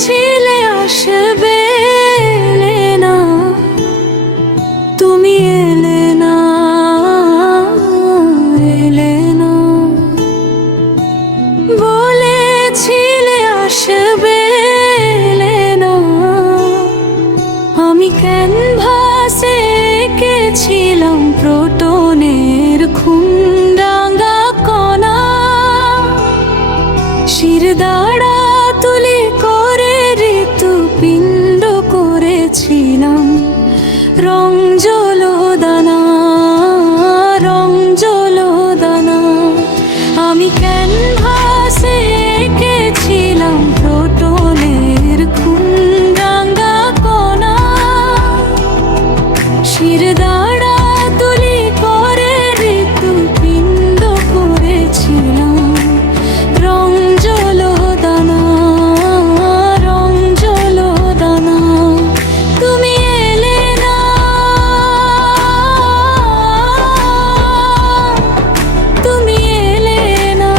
বলেছিলে আসবে, এলে না, তুমি এলে না, এলে না। বলেছিলে আসবে, এলে না, আমি ক্যানভাসে এঁকেছিলাম প্রোটনের খুনরাঙা কণা। শিরদাঁড়া তুলি করে ঋতুপিণ্ড করেছিলাম রং জলো দানা, রং জলো দানা। আমি ক্যানভাসে এঁকেছিলাম প্রোটনের খুনরাঙা কণা। শিরদাঁড়া তুলি করে ঋতুপিণ্ড করেছিলাম রং জলো দানা, রং জলো দানা। তুমি এলে না, তুমি এলে না।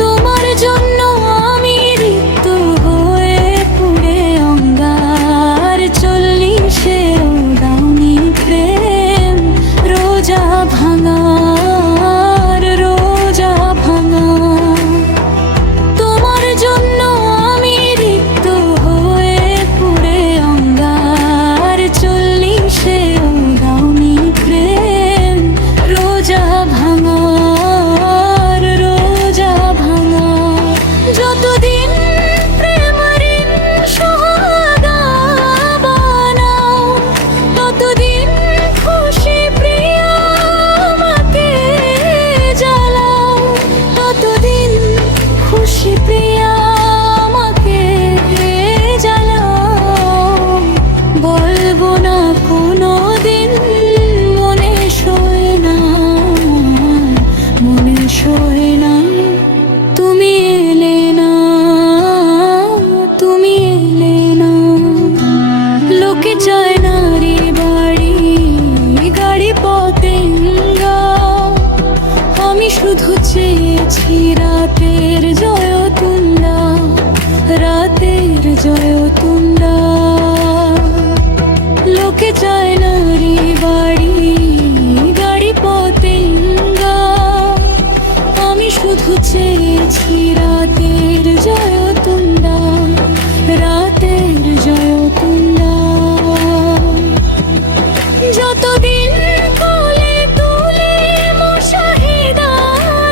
তোমার জন্য আমি রিক্ত হয়ে পুড়ে অঙ্গার, 40-এও দাওনি প্রেম রোজা ভাঙার, রোজা ভাঙা। তোমার জন্য আমি রিক্ত হয়ে পুড়ে অঙ্গার, 40-এও দাওনি প্রেম রোজা ভাঙার, রোজা ভাঙা। যতদিন প্রেম ঋণ সোহাগা বানাও, ততদিন খুশি প্রিয়া আমাকে জ্বালাও, ততদিন খুশি প্রিয়া আমাকে জ্বালাও। বলবো না কোনো দিন মনে সয় না, মনে সয় না। তুমি এলে না, তুমি এলে না। লোকে চায় নারী বাড়ি, গাড়ি পতেঙ্গা। আমি শুধু চেয়েছি রাতের জয়তুন্ডা, রাতের জয়তুন্ডা। লোকে চায় নারী বাড়ি, গাড়ি পতেঙ্গা। আমি শুধু চেয়েছি রাতের জয়তুন্ডা, রাতের জয়তুন্ডা। যতদিন কোলে তুলে মুশাহিদা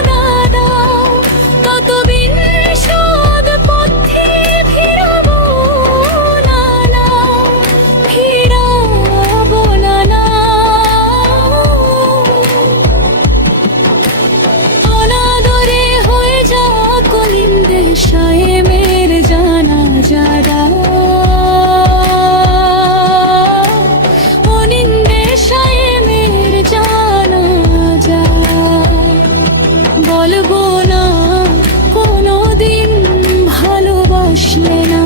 না দাও, ততদিন সদ পথে ফিরাবো না, না, ফিরাবো না, না। অনাদরে হয়ে যা কলিন্দে শায়েমের জানা যারা, অনিন্দে শায়েমের জানা যা। বলবো না কোনোদিন ভালোবাসলে না,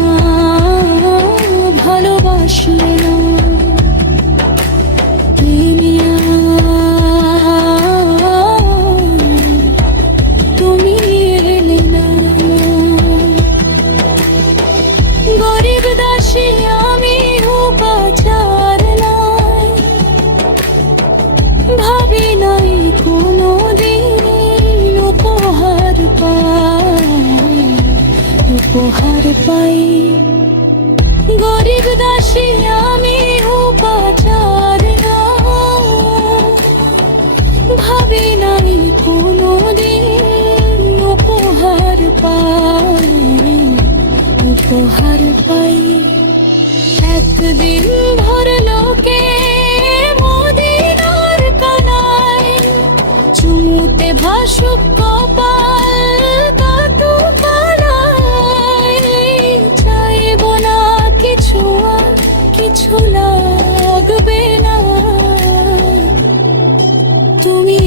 ভালোবাসলে না। দুনিয়া তুমি এলে না। গরিব দাসী আমি উপাচার নাই, ভাবি নাই কোনো দিন উপহার পাই, উপহার পাই। গরিব দাসী আমি উপাচার নাই, ভাবি নাই কোনো দিন উপহার পাই, উপহার পাই। একদিন ভর লোকে মদিনার কানায়, চুমুতে ভাসুক কপাল কাটু কানায়। চাইব না কিছু আর কিছু লাগবে না, তুমি